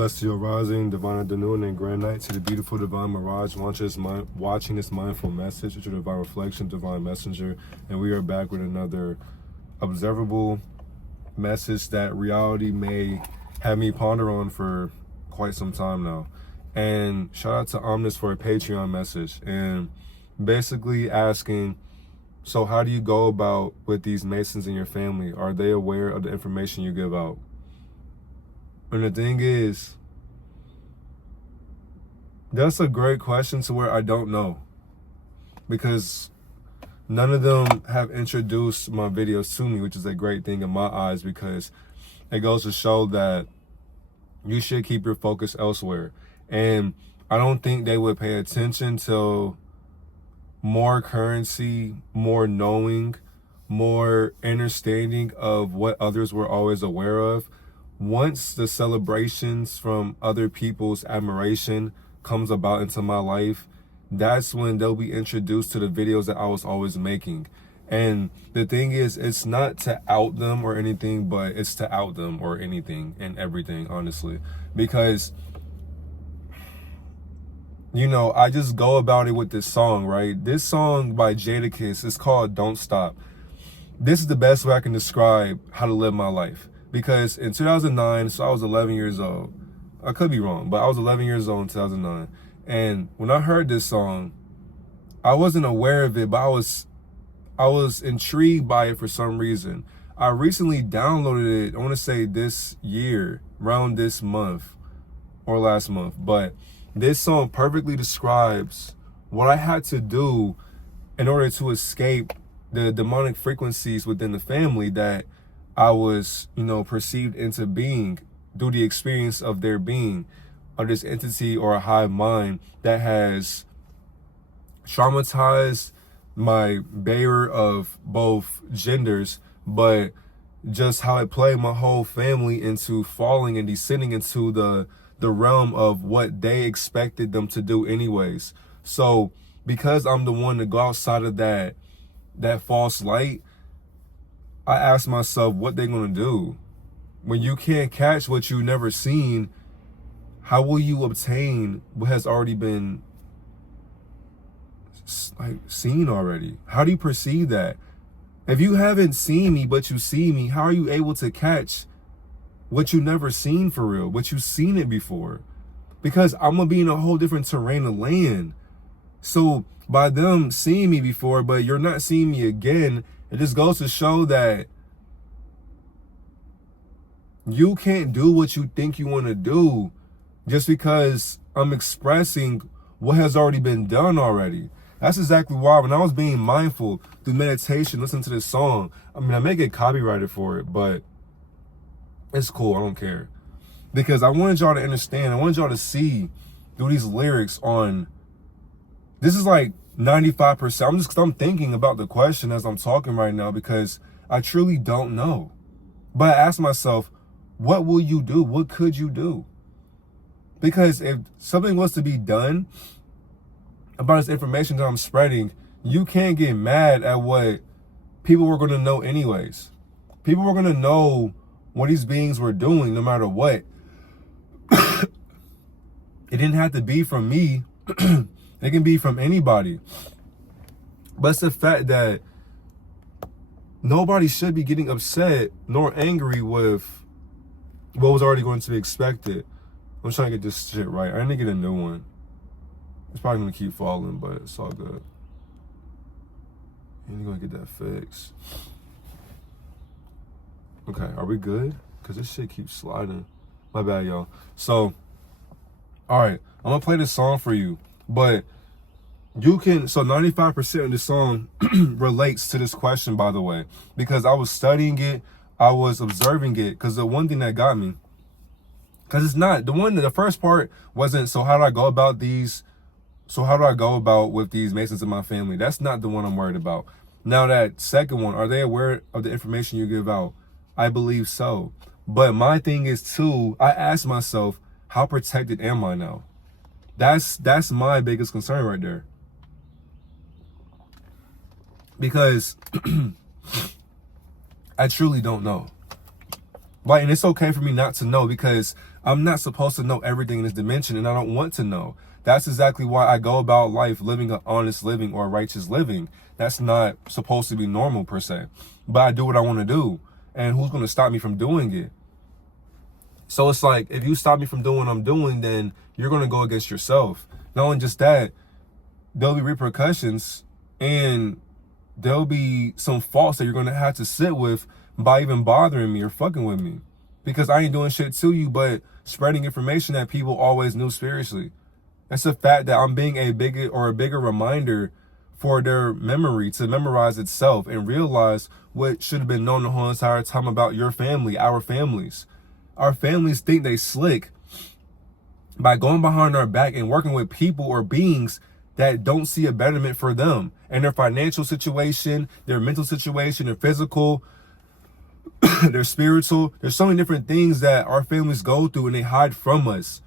Celestial rising, divine afternoon, and grand night to the beautiful divine mirage watching this mindful message. It's your divine reflection, divine messenger, and we are back with another observable message that reality may have me ponder on for quite some time now. And shout out to Omnis for a Patreon message and basically asking, so how do you go about with these Masons in your family? Are they aware of the information you give out? And the thing is, that's a great question to where I don't know, because none of them have introduced my videos to me, which is a great thing in my eyes, because it goes to show that you should keep your focus elsewhere. And I don't think they would pay attention till more currency, more knowing, more understanding of what others were always aware of. Once the celebrations from other people's admiration comes about into my life, that's when they'll be introduced to the videos that I was always making. And the thing is, it's not to out them or anything, but it's to out them or anything and everything, honestly. Because, you know, I just go about it with this song, right? This song by Jadakiss is called Don't Stop. This is the best way I can describe how to live my life. Because in 2009, so I was 11 years old. I could be wrong, but I was 11 years old in 2009. And when I heard this song, I wasn't aware of it, but I was intrigued by it for some reason. I recently downloaded it, I want to say this year, around this month or last month. But this song perfectly describes what I had to do in order to escape the demonic frequencies within the family that I was, perceived into being through the experience of their being, of this entity or a hive mind that has traumatized my bearer of both genders, but just how it played my whole family into falling and descending into the realm of what they expected them to do anyways. So because I'm the one to go outside of that false light, I ask myself what they're going to do. When you can't catch what you've never seen, how will you obtain what has already been seen already? How do you perceive that? If you haven't seen me, but you see me, how are you able to catch what you never seen for real, what you've seen it before? Because I'm going to be in a whole different terrain of land. So by them seeing me before, but you're not seeing me again, it just goes to show that you can't do what you think you want to do just because I'm expressing what has already been done already. That's exactly why when I was being mindful through meditation, listening to this song, I may get copyrighted for it, but it's cool. I don't care. Because I wanted y'all to understand. I wanted y'all to see through these lyrics on, this is like 95%. I'm thinking about the question as I'm talking right now, because I truly don't know. But I ask myself, what will you do? What could you do? Because if something was to be done about this information that I'm spreading, you can't get mad at what people were going to know anyways. People were going to know what these beings were doing no matter what. It didn't have to be from me. It can be from anybody. But it's the fact that nobody should be getting upset nor angry with what was already going to be expected. I'm trying to get this shit right. I need to get a new one. It's probably going to keep falling, but it's all good. And you're going to get that fixed. Okay, are we good? Because this shit keeps sliding. My bad, y'all. So, all right, I'm going to play this song for you. But you can, so 95% of the song relates to this question, by the way, because I was studying it, I was observing it, because the one thing that got me, because it's not, the first part wasn't, so how do I go about with these Masons in my family? That's not the one I'm worried about. Now that second one, are they aware of the information you give out? I believe so. But my thing is too, I ask myself, how protected am I now? That's my biggest concern right there. Because I truly don't know. Like, and it's okay for me not to know, because I'm not supposed to know everything in this dimension, and I don't want to know. That's exactly why I go about life living an honest living or a righteous living. That's not supposed to be normal per se, but I do what I want to do, and who's going to stop me from doing it? So it's like, if you stop me from doing what I'm doing, then you're going to go against yourself. Not only just that, there'll be repercussions, and there'll be some faults that you're going to have to sit with by even bothering me or fucking with me, because I ain't doing shit to you but spreading information that people always knew spiritually. It's the fact that I'm being a bigger reminder for their memory to memorize itself and realize what should have been known the whole entire time about your family, our families. Our families think they slick by going behind our back and working with people or beings that don't see a betterment for them and their financial situation, their mental situation, their physical, their spiritual. There's so many different things that our families go through and they hide from us.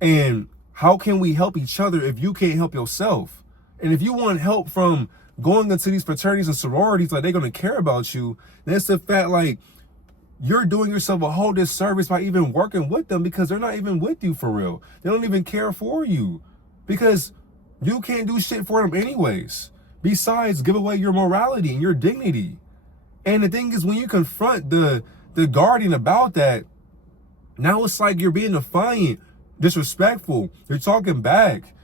And how can we help each other if you can't help yourself? And if you want help from going into these fraternities and sororities, like they're going to care about you, then it's the fact like you're doing yourself a whole disservice by even working with them, because they're not even with you for real. They don't even care for you because you can't do shit for them anyways. Besides, give away your morality and your dignity. And the thing is, when you confront the guardian about that, now it's like you're being defiant, disrespectful. You're talking back.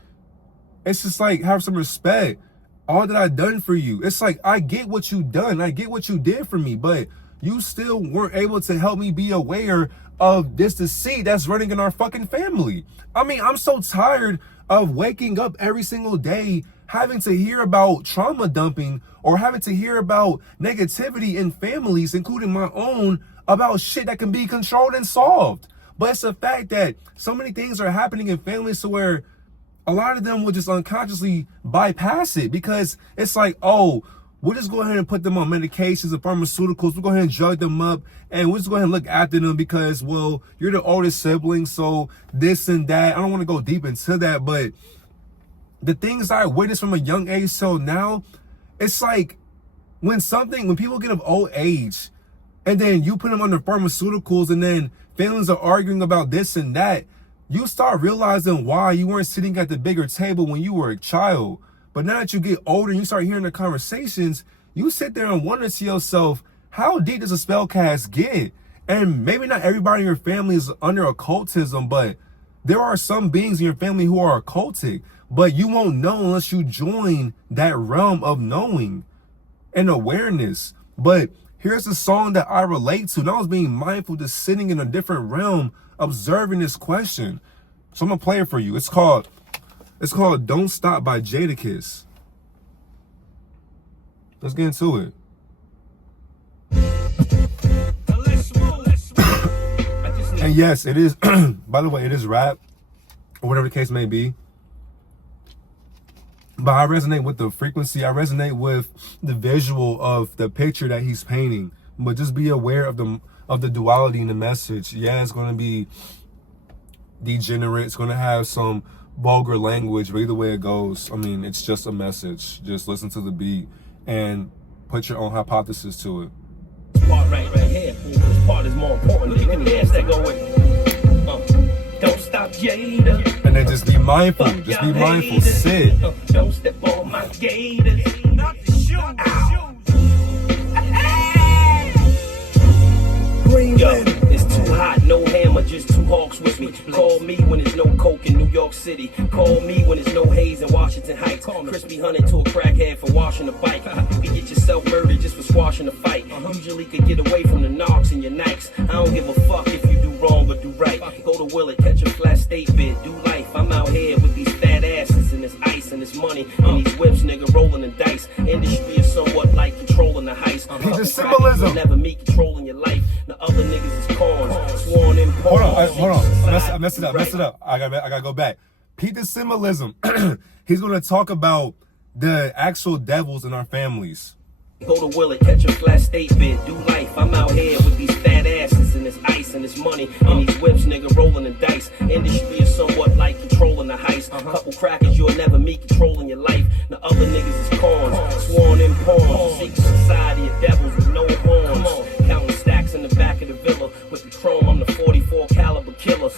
It's just like, have some respect. All that I've done for you. It's like, I get what you done. I get what you did for me, but you still weren't able to help me be aware of this deceit that's running in our fucking family. I mean, I'm so tired of waking up every single day having to hear about trauma dumping or having to hear about negativity in families, including my own, about shit that can be controlled and solved. But it's the fact that so many things are happening in families to where a lot of them will just unconsciously bypass it, because it's like, oh, we'll just go ahead and put them on medications and pharmaceuticals. We'll go ahead and drug them up, and we'll just go ahead and look after them because, well, you're the oldest sibling, so this and that. I don't want to go deep into that, but the things I witnessed from a young age till now, it's like when people get of old age and then you put them under pharmaceuticals and then families are arguing about this and that, you start realizing why you weren't sitting at the bigger table when you were a child. But now that you get older and you start hearing the conversations, you sit there and wonder to yourself, how deep does a spell cast get? And maybe not everybody in your family is under occultism, but there are some beings in your family who are occultic. But you won't know unless you join that realm of knowing and awareness. But here's a song that I relate to. And I was being mindful, just sitting in a different realm, observing this question. So I'm going to play it for you. It's called Don't Stop by Jadakiss. Let's get into it. And yes, it is, by the way, it is rap, or whatever the case may be. But I resonate with the frequency. I resonate with the visual of the picture that he's painting. But just be aware of the duality in the message. Yeah, it's going to be degenerate. It's going to have some vulgar language, but either way it goes, I mean, it's just a message. Just listen to the beat and put your own hypothesis to it. Part right here. This part is more important. Look at the dance that go with. Don't stop, Jada. And then just be mindful. Just be mindful. Sit. Don't step on my gators. Not the shoes. Yo, it's too hot, no hammer, just two hawks with me. Call me when there's no coke in New York City. Call me when there's no haze in Washington Heights. Crispy hunted to a crackhead for washing a bike. You can get yourself murdered just for squashing a fight. Usually could get away from the knocks and your nikes. I don't give a fuck if you do wrong or do right. Go to Willett, catch a flat state bid, do life. I'm out here with these fat asses and this ice and this money and these whips, nigga, rolling the dice. Industry is somewhat like controlling the heist. The symbolism. Never me controlling your life. The other niggas is corns, sworn in. Hold on. I messed it up. I gotta go back. Pete the symbolism. He's gonna talk about the actual devils in our families. Go to Willett, catch a flat state bid, do life. I'm out here with these fat asses and this ice and this money and these whips, nigga, rolling the dice. Industry is somewhat like controlling the heist. Couple crackers, you'll never meet controlling your life. The other niggas is corns, sworn in pawns. Secret society of devils with no horns. Counting stacks in the back of the villa with the chrome. I'm the 44 caliber killer.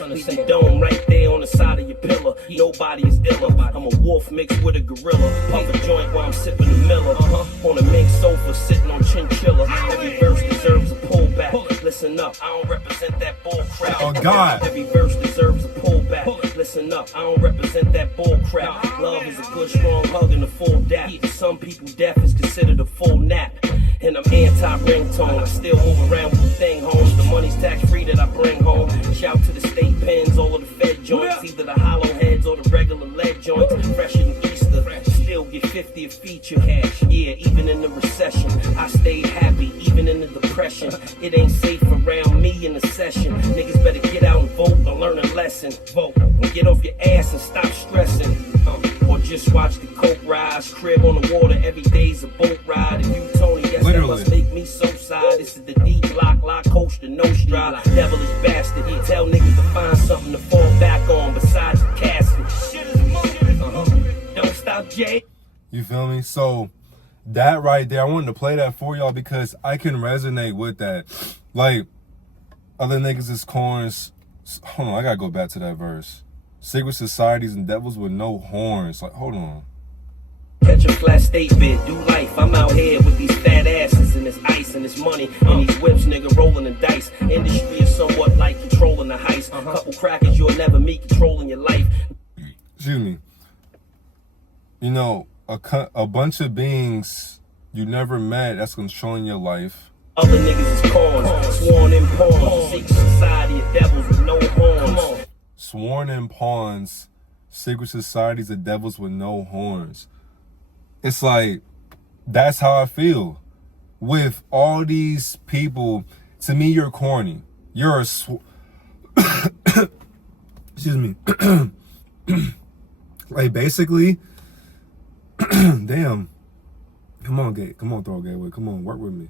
right there on the side of your pillar. Nobody is iller. I'm a wolf mixed with a gorilla. Puff a joint while I'm sipping the Miller. On a mink sofa sitting on chinchilla. Every verse deserves a pullback. Listen up, I don't represent that bull crap. Oh God. Every verse deserves a pullback. Listen up, I don't represent that bull crap. Love is a good strong hug and a full dap. To some people death is considered a full nap. And I'm anti-ringtone. I still move around with the thing home. The money's tax-free that I bring home. Shout to the state pens, all of the Fed joints. Either the hollow heads or the regular lead joints. Fresher than Easter. Still get 50 a feature cash. Yeah, even in the recession. I stayed happy, even in the depression. It ain't safe around me in the session. Niggas better get out and vote or learn a lesson. Vote and get off your ass and stop stressing. Or just watch the coke rise. Crib on the water, every day's a boat ride. If you Tony, yes, that must make me so side. This is the D block, lock, coach, the no stride. Devilish bastard. Tell niggas to find something to fall back on besides the casket. Don't stop, Jay. You feel me? So that right there, I wanted to play that for y'all because I can resonate with that. Like, other niggas is corns. Hold on, I gotta go back to that verse. Secret societies and devils with no horns. Like, hold on. Catch a flat statement, do life. I'm out here with these fat asses and this ice and this money and these whips, nigga, rolling the dice. Industry is somewhat like controlling the heist. Couple crackers you'll never meet controlling your life. Excuse me. You know, a bunch of beings you never met that's controlling your life. Other niggas is corns, sworn in pawns. Secret society of devils with no horns. Sworn in pawns, secret societies of devils with no horns. It's like, that's how I feel. With all these people, to me, you're corny. You're a excuse me. Like, basically, damn. Come on, throw a gateway. Come on, work with me.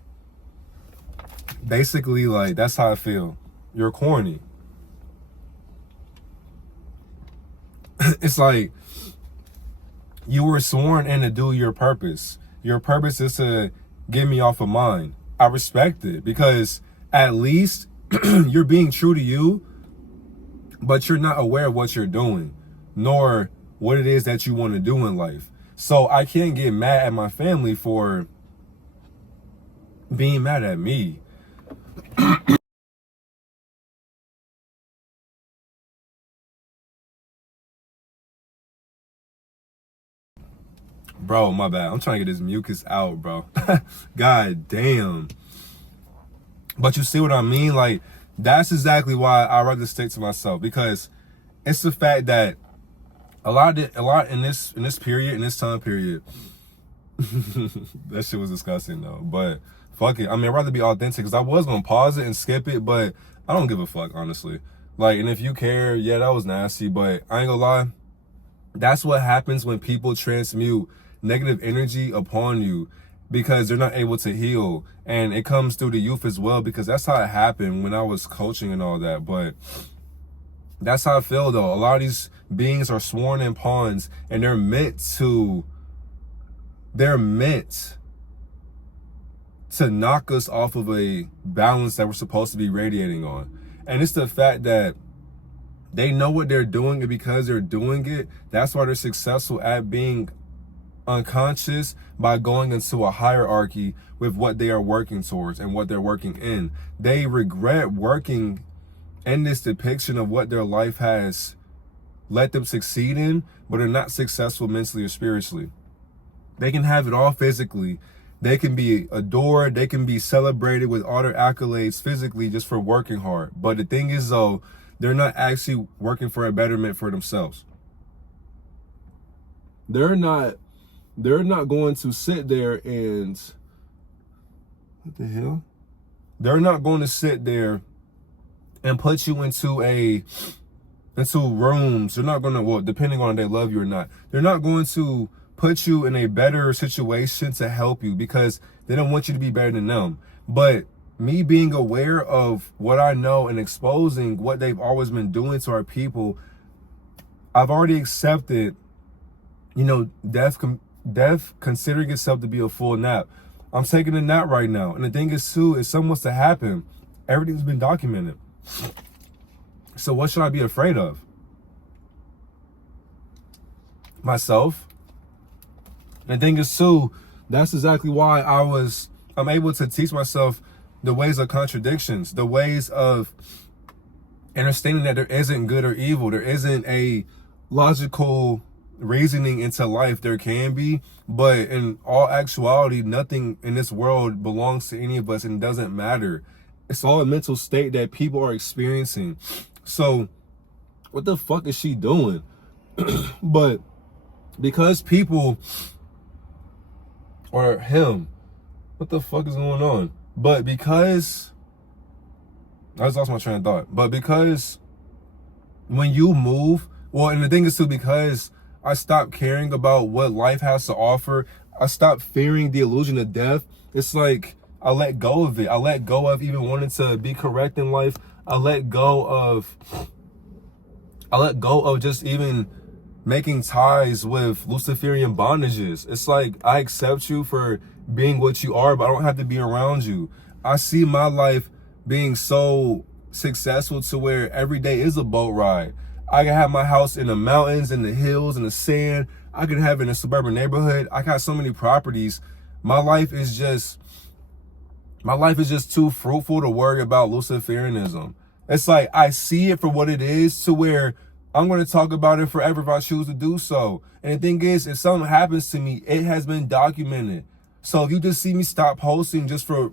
Basically, like, that's how I feel. You're corny. It's like, you were sworn in to do your purpose. Your purpose is to get me off of mine. I respect it because at least you're being true to you, but you're not aware of what you're doing, nor what it is that you want to do in life. So I can't get mad at my family for being mad at me. Bro, my bad. I'm trying to get this mucus out, bro. God damn. But you see what I mean? Like, that's exactly why I rather stick to myself, because it's the fact that a lot in this time period, that shit was disgusting though. But fuck it. I mean, I'd rather be authentic, because I was gonna pause it and skip it, but I don't give a fuck, honestly. Like, and if you care, yeah, that was nasty, but I ain't gonna lie. That's what happens when people transmute negative energy upon you, because they're not able to heal. And it comes through the youth as well, because that's how it happened when I was coaching and all that. But that's how I feel though. A lot of these beings are sworn in pawns, and they're meant to knock us off of a balance that we're supposed to be radiating on. And it's the fact that they know what they're doing, and because they're doing it, that's why they're successful at being unconscious by going into a hierarchy with what they are working towards and what they're working in. They regret working in this depiction of what their life has let them succeed in, but are not successful mentally or spiritually. They can have it all physically. They can be adored. They can be celebrated with all their accolades physically just for working hard. But the thing is though, they're not actually working for a betterment for themselves. They're not going to sit there and, what the hell? They're not going to sit there and put you into rooms. They're not going to, well, depending on if they love you or not, they're not going to put you in a better situation to help you, because they don't want you to be better than them. But me being aware of what I know and exposing what they've always been doing to our people, I've already accepted, you know, death considering itself to be a full nap. I'm taking a nap right now. And the thing is too, if something was to happen, everything's been documented. So what should I be afraid of? myself. And the thing is too, that's exactly why I'm able to teach myself the ways of contradictions, the ways of understanding that there isn't good or evil. There isn't a logical reasoning into life. There can be, but in all actuality, nothing in this world belongs to any of us, and it doesn't matter. It's all a mental state that people are experiencing. So what the fuck is she doing? But because people, or him, what the fuck is going on? But because, I just lost my train of thought. But because when you move, well, and the thing is too, because I stopped caring about what life has to offer, I stopped fearing the illusion of death. It's like I let go of it. I let go of even wanting to be correct in life. I let go of just even making ties with Luciferian bondages. It's like, I accept you for being what you are, but I don't have to be around you. I see my life being so successful to where every day is a boat ride. I can have my house in the mountains, in the hills, in the sand. I could have it in a suburban neighborhood. I got so many properties. My life is just too fruitful to worry about Luciferianism. It's like, I see it for what it is, to where I'm going to talk about it forever if I choose to do so. And the thing is, if something happens to me, it has been documented. So if you just see me stop posting just for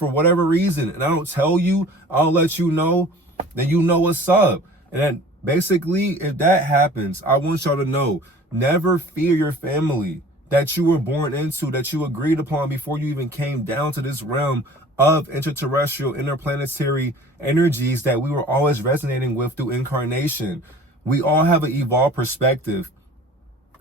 whatever reason, and I don't tell you, I don't let you know, then you know what's up. And then basically, if that happens, I want y'all to know, never fear your family that you were born into, that you agreed upon before you even came down to this realm of extraterrestrial, interplanetary energies that we were always resonating with through incarnation. We all have an evolved perspective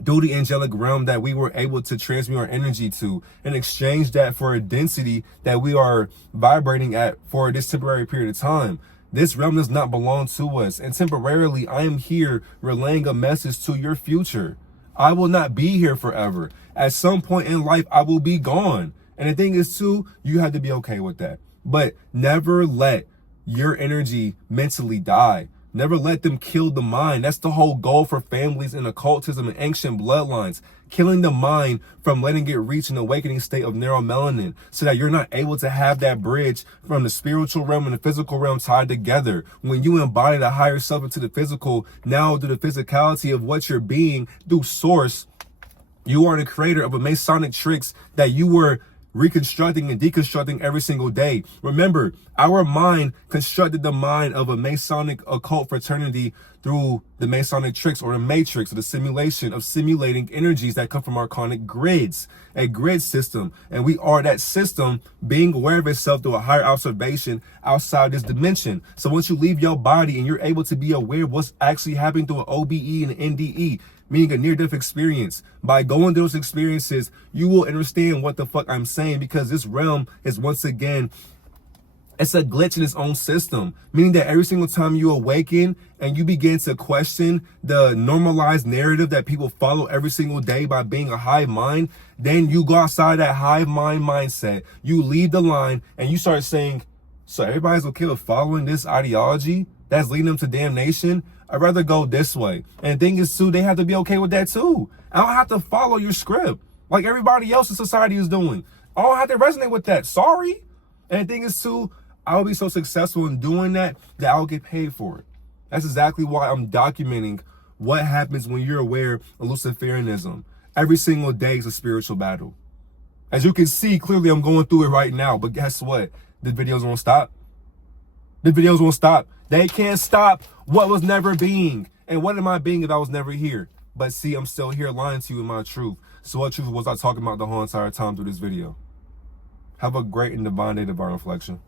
through the angelic realm that we were able to transmute our energy to, and exchange that for a density that we are vibrating at for this temporary period of time. This realm does not belong to us, and temporarily I am here relaying a message to your future. I will not be here forever. At some point in life, I will be gone. And the thing is too, you have to be okay with that. But never let your energy mentally die. Never let them kill the mind. That's the whole goal for families in occultism and ancient bloodlines. Killing the mind from letting it reach an awakening state of neuromelanin, so that you're not able to have that bridge from the spiritual realm and the physical realm tied together. When you embody the higher self into the physical, now through the physicality of what you're being, through source, you are the creator of a Masonic tricks that you were reconstructing and deconstructing every single day. Remember, our mind constructed the mind of a Masonic occult fraternity through the Masonic tricks, or the matrix, or the simulation of simulating energies that come from archonic grids, a grid system. And we are that system being aware of itself through a higher observation outside this dimension. So once you leave your body and you're able to be aware of what's actually happening through an OBE and an NDE, meaning a near-death experience. By going through those experiences, you will understand what the fuck I'm saying, because this realm is, once again, it's a glitch in its own system, meaning that every single time you awaken and you begin to question the normalized narrative that people follow every single day by being a hive mind, then you go outside that hive mind mindset, you leave the line, and you start saying, so everybody's okay with following this ideology that's leading them to damnation? I'd rather go this way. And the thing is too, they have to be okay with that too. I don't have to follow your script like everybody else in society is doing. I don't have to resonate with that. Sorry. And the thing is too, I'll be so successful in doing that I'll get paid for it. That's exactly why I'm documenting what happens when you're aware of Luciferianism. Every single day is a spiritual battle. As you can see, clearly I'm going through it right now, but guess what? The videos won't stop. The videos won't stop. They can't stop what was never being. And what am I being if I was never here? But see, I'm still here lying to you in my truth. So what truth was I talking about the whole entire time through this video? Have a great and divine day, divine reflection.